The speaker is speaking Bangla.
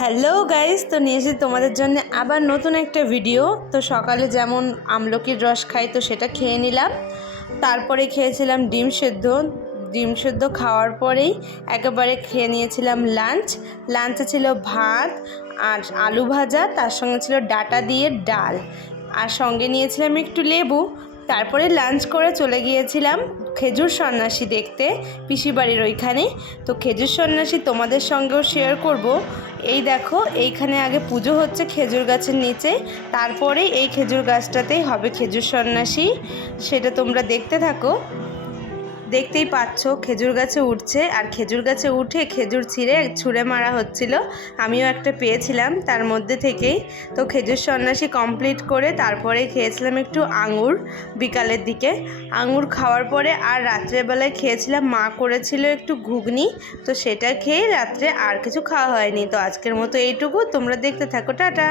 হ্যালো গাইস, তো নিয়ে এসেছি তোমাদের জন্য আবার নতুন একটা ভিডিও। তো সকালে যেমন আমলকির রস খাই, তো সেটা খেয়ে নিলাম। তারপরে খেয়েছিলাম ডিম সেদ্ধ খাওয়ার পরেই একেবারে খেয়ে নিয়েছিলাম লাঞ্চে ছিল ভাত আর আলু ভাজা, তার সঙ্গে ছিল ডাঁটা দিয়ে ডাল, আর সঙ্গে নিয়েছিলাম একটু লেবু। তারপরে লাঞ্চ করে চলে গিয়েছিলাম খেজুর সন্ন্যাসী দেখতে, পিসির বাড়ির ওইখানে। তো খেজুর সন্ন্যাসী তোমাদের সঙ্গেও শেয়ার করব। এই দেখো, এইখানে আগে পুজো হচ্ছে খেজুর গাছের নিচে, তারপরে এই খেজুর গাছটাতেই হবে খেজুর সন্ন্যাসী। সেটা তোমরা দেখতে থাকো। দেখতেই পাচ্ছ খেজুর গাছে উঠছে, আর খেজুর গাছে উঠে খেজুর ছুঁড়ে মারা হচ্ছিল। আমিও একটা পেয়েছিলাম তার মধ্যে থেকেই। তো খেজুর সন্ন্যাসী কমপ্লিট করে তারপরে খেয়েছিলাম একটু আঙুর বিকালের দিকে। আঙুর খাওয়ার পরে আর রাত্রেবেলায় খেয়েছিলাম, মা করেছিল একটু ঘুগনি, তো সেটা খেয়ে রাত্রে আর কিছু খাওয়া হয়নি। তো আজকের মতো এইটুকু, তোমরা দেখতে থাকো, টাটা।